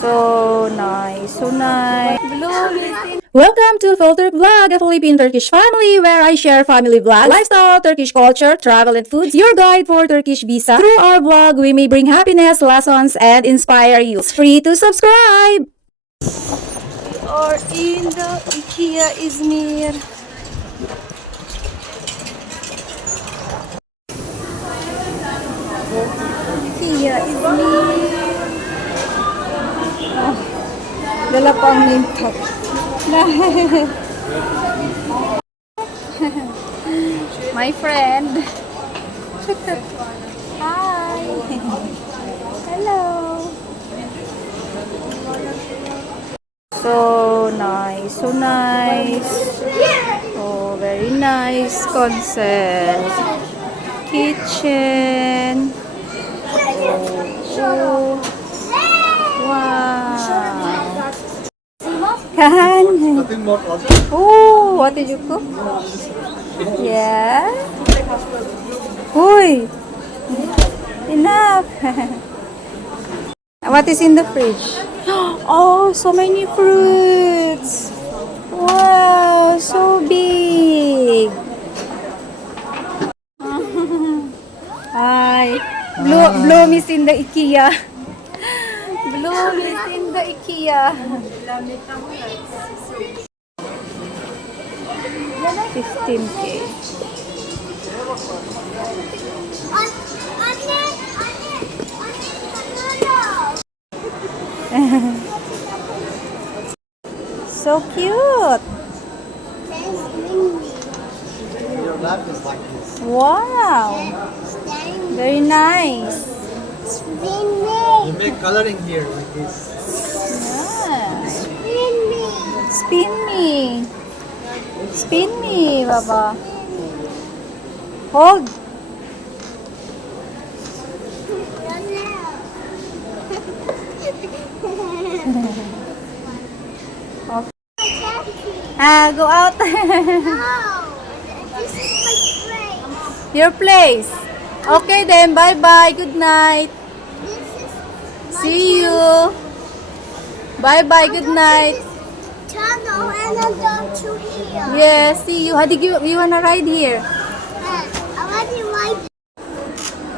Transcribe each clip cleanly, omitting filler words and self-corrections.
So nice, so nice. Welcome to Fil-Turk Vlog, a Philippine Turkish family where I share family vlogs, lifestyle, Turkish culture, travel and foods, your guide for Turkish visa. Through our vlog, we may bring happiness, lessons, and inspire you. It's free to subscribe. We are in the Ikea Izmir. Ikea Izmir. Oh, dala pa ang name tag. My friend. Hi. Hello. So nice, so nice. Oh, very nice concept. Kitchen. Oh, wow. Kan? Oh, what did you cook? Yeah. Uy. Enough. What is in the fridge? Oh, so many fruits. Wow, so big. Hi. Bloom is in the Ikea. Bloom is in the Ikea. 15K. So cute. Your lap is like this. Wow. Very nice. You make coloring here like this. Yeah. Spin me. Spin me, Baba. Hold. Okay. Go out. This is my place. Your place. Okay then, bye-bye. Good night. This is See you. Bye-bye. Good night. tunnel and I'm going to here. Yeah, see you. How do you wanna ride here? I want to ride.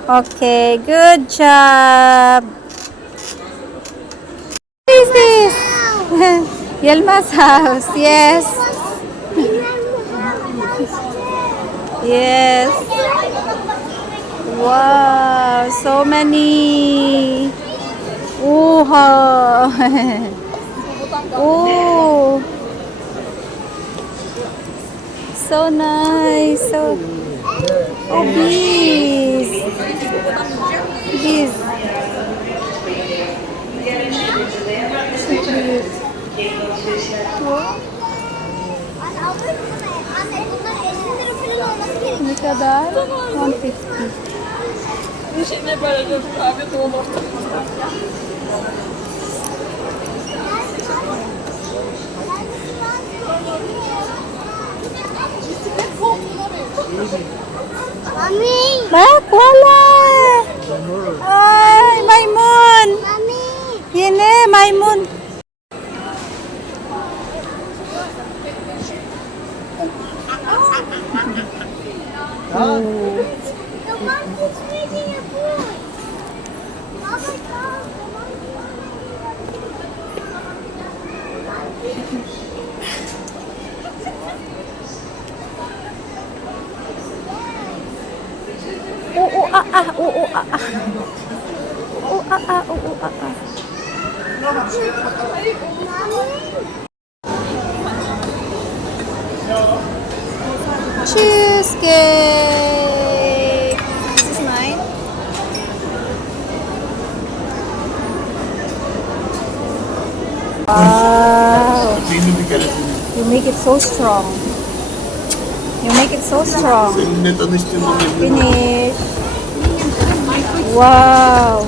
Okay, good job. What is this? Yelma's house. Yes. Yes. Wow, so many. Oh. Oh. So nice. So bees. Bees. So cute. Ne kadar? 150. Mommy. Bak, wala. Ay, Maymun. Mommy. Yine, Maymun. The one who's reading a book. Mama, God. Oo, ah, ah, oo, ah, ah. Oo, ah, ah, oo, ah, ah. Cheesecake. This is mine. Wow. You make it so strong. You make it so strong. Seninle tanıştığıma memnun oldum. Finish. Wow.